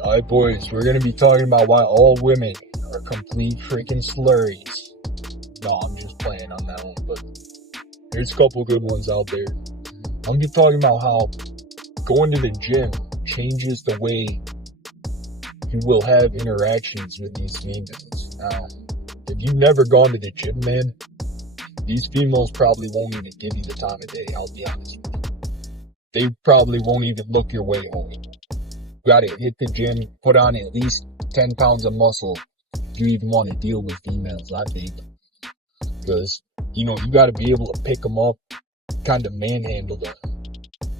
Alright, boys, we're gonna be talking about why all women are complete freaking slurries. No, I'm just playing on that one, but there's a couple good ones out there. I'm gonna be talking about how going to the gym changes the way you will have interactions with these females. Now, if you've never gone to the gym, man, these females probably won't even give you the time of day, I'll be honest with you. They probably won't even look your way home. You gotta hit the gym, put on at least 10 pounds of muscle if you even want to deal with females, I think. Because, you gotta be able to pick them up, kind of manhandle them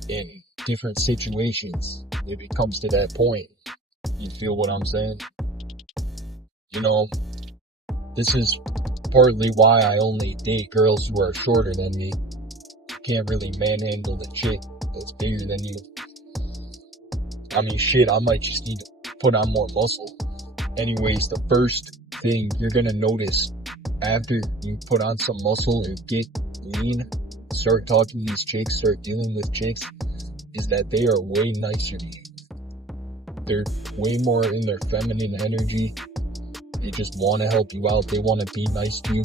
in different situations if it comes to that point. You feel what I'm saying? This is partly why I only date girls who are shorter than me. You can't really manhandle the chick that's bigger than you. I mean, shit, I might just need to put on more muscle. Anyways, the first thing you're gonna notice after you put on some muscle and get lean, start talking to these chicks, start dealing with chicks, is that they are way nicer to you. They're way more in their feminine energy. They just want to help you out. They want to be nice to you.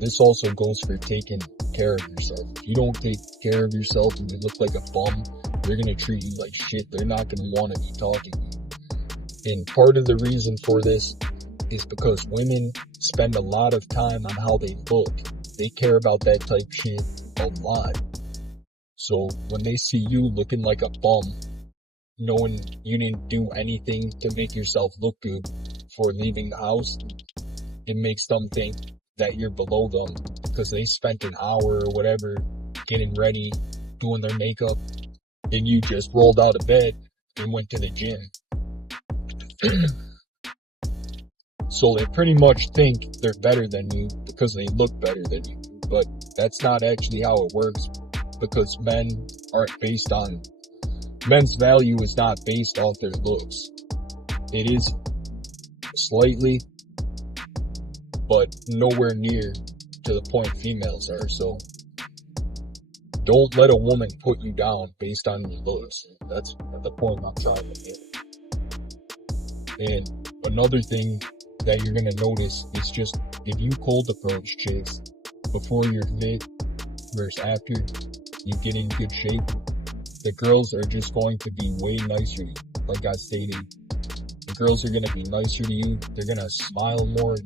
This also goes for taking care of yourself. If you don't take care of yourself and you look like a bum, they're going to treat you like shit. They're not going to want to be talking to you. And part of the reason for this is because women spend a lot of time on how they look. They care about that type shit a lot. So when they see you looking like a bum, knowing you didn't do anything to make yourself look good before leaving the house, it makes them think that you're below them because they spent an hour or whatever getting ready, doing their makeup, and you just rolled out of bed and went to the gym. So they pretty much think they're better than you because they look better than you. But that's not actually how it works, because men's value is not based off their looks. It is slightly, but nowhere near to the point females are. So don't let a woman put you down based on your looks. That's the point I'm trying to make. And another thing that you're gonna notice is just if you cold approach chicks before you're fit versus after you get in good shape, the girls are just going to be way nicer to you. Like I stated, the girls are gonna be nicer to you. They're gonna smile more.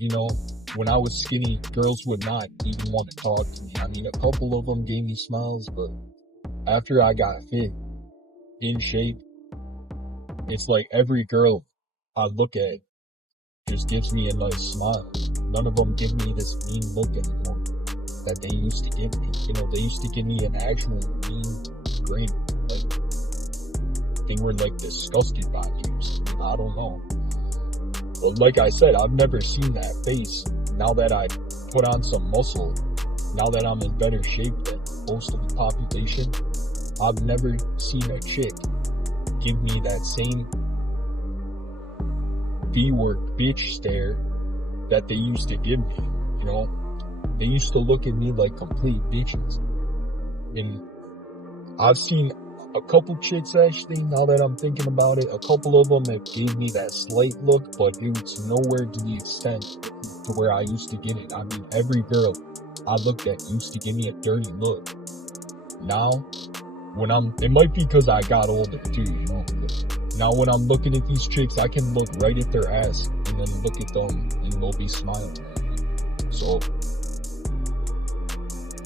When I was skinny, girls would not even want to talk to me. I mean, a couple of them gave me smiles, but after I got fit, in shape, it's like every girl I look at just gives me a nice smile. None of them give me this mean look anymore that they used to give me. They used to give me an actual mean grin. Like, they were like disgusted by you. I don't know. But like I said, I've never seen that face. Now that I put on some muscle, now that I'm in better shape than most of the population, I've never seen a chick give me that same B-word bitch stare that they used to give me. They used to look at me like complete bitches. And I've seen a couple chicks actually, now that I'm thinking about it, a couple of them that gave me that slight look, but it was nowhere to the extent to where I used to get it. I mean, every girl I looked at used to give me a dirty look. Now, it might be because I got older too, Now when I'm looking at these chicks, I can look right at their ass and then look at them and they'll be smiling at me. So,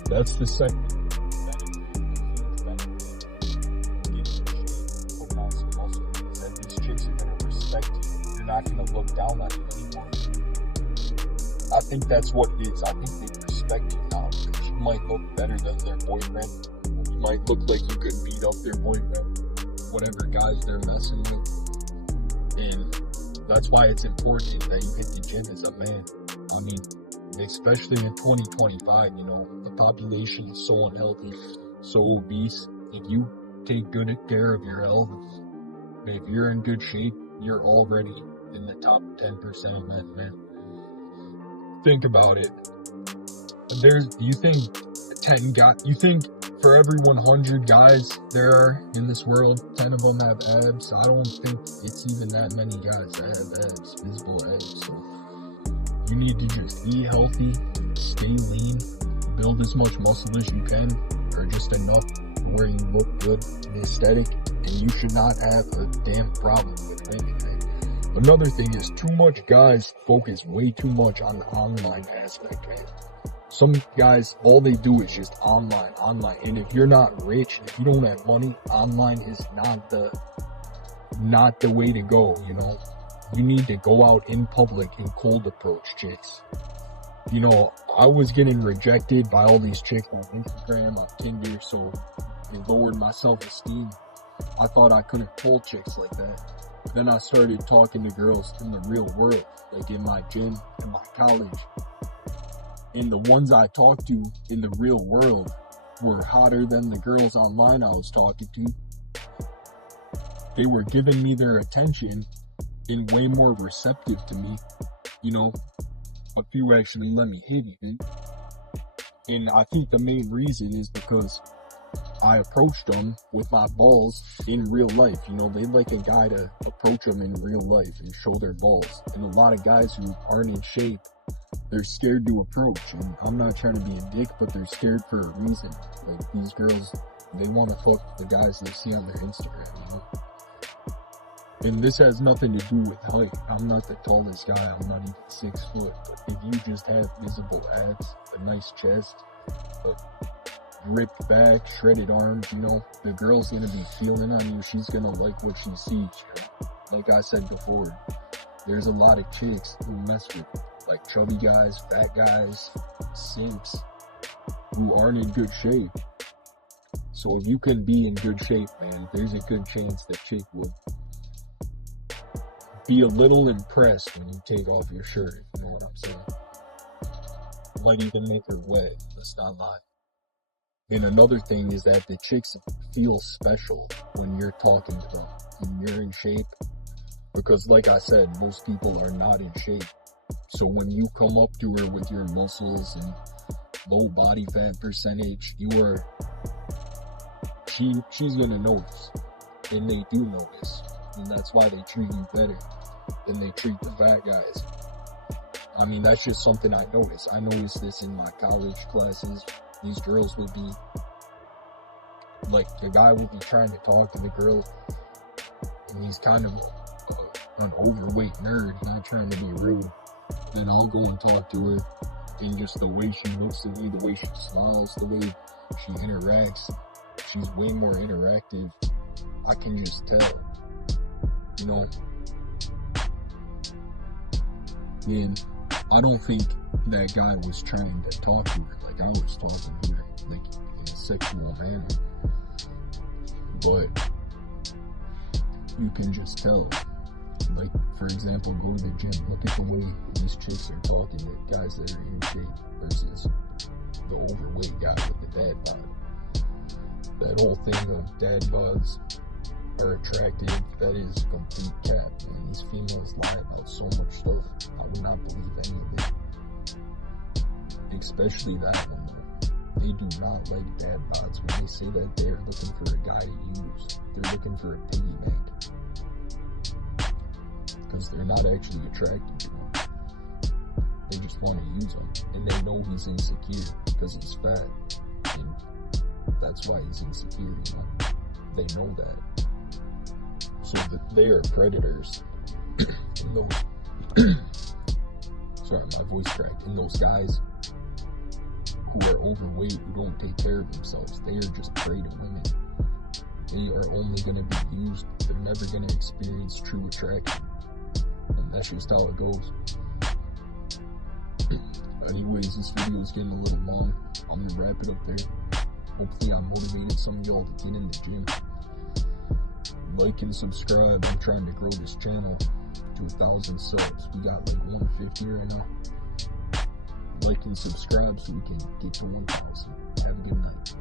that's the second They're not going to look down on you anymore. I think that's what it is. I think they respect you now because you might look better than their boyfriend. You might look like you could beat up their boyfriend, whatever guys they're messing with. And that's why it's important that you hit the gym as a man. I mean, especially in 2025, the population is so unhealthy, so obese. If you take good care of your health, if you're in good shape, you're already in the top 10% of men, man. Think about it. You think for every 100 guys there are in this world, 10 of them have abs. I don't think it's even that many guys that have abs, visible abs. So you need to just eat healthy, stay lean, build as much muscle as you can, or just enough where you look good and aesthetic, and you should not have a damn problem with women. Another thing is, too much guys focus way too much on the online aspect, man. Some guys, all they do is just online. And if you're not rich, if you don't have money, online is not the way to go, you know. You need to go out in public and cold approach chicks. You know, I was getting rejected by all these chicks on Instagram, on Tinder, so it lowered my self-esteem. I thought I couldn't pull chicks like that. Then I started talking to girls in the real world, like in my gym, in my college. And the ones I talked to in the real world were hotter than the girls online I was talking to. They were giving me their attention and way more receptive to me. You know, a few actually let me hit it. And I think the main reason is because I approached them with my balls in real life. You know, they like a guy to approach them in real life and show their balls. And a lot of guys who aren't in shape, they're scared to approach. And I'm not trying to be a dick, but they're scared for a reason. Like, these girls, they want to fuck the guys they see on their Instagram, you know? And this has nothing to do with height. I'm not the tallest guy. I'm not even 6 foot. But if you just have visible abs, a nice chest, a ripped back, shredded arms, you know, the girl's gonna be feeling on you. She's gonna like what she sees, you know? Like I said before, there's a lot of chicks who mess with, like, chubby guys, fat guys, simps, who aren't in good shape. So if you can be in good shape, man, there's a good chance that chick will be a little impressed when you take off your shirt, you know what I'm saying? Might even make her wet, let's not lie. And another thing is that the chicks feel special when you're talking to them, when you're in shape. Because like I said, most people are not in shape. So when you come up to her with your muscles and low body fat percentage, she's gonna notice. And they do notice. And that's why they treat you better than they treat the fat guys. I mean, that's just something I noticed. I noticed this in my college classes. These girls would be, like, the guy would be trying to talk to the girl, and he's kind of an overweight nerd, not trying to be rude. Then I'll go and talk to her, and just the way she looks at me, the way she smiles, the way she interacts, she's way more interactive. I can just tell, you know. And I don't think that guy was trying to talk to her like I was talking to her, like, in a sexual manner. But you can just tell. Like, for example, go to the gym. Look at the way these chicks are talking to guys that are in shape versus the overweight guy with the dad bod. That whole thing of dad bods are attractive, that is complete cap. And these females lie about so much stuff. I would not believe any of it. Especially that one. They do not like dad bods when they say that they're looking for a guy to use. They're looking for a piggy bank. Because they're not actually attracted to him. They just want to use him. And they know he's insecure because he's fat. And that's why he's insecure, you know. They know that. So they are predators. And those sorry, my voice cracked. And those guys who are overweight, who don't take care of themselves, they are just prey to women. They are only going to be used. They're never going to experience true attraction. And that's just how it goes. Anyways, this video is getting a little long. I'm going to wrap it up there. Hopefully I motivated some of y'all to get in the gym. Like and subscribe. I'm trying to grow this channel to 1,000 subs. We got like 150 right now. Like and subscribe so we can get to 1,000. Have a good night.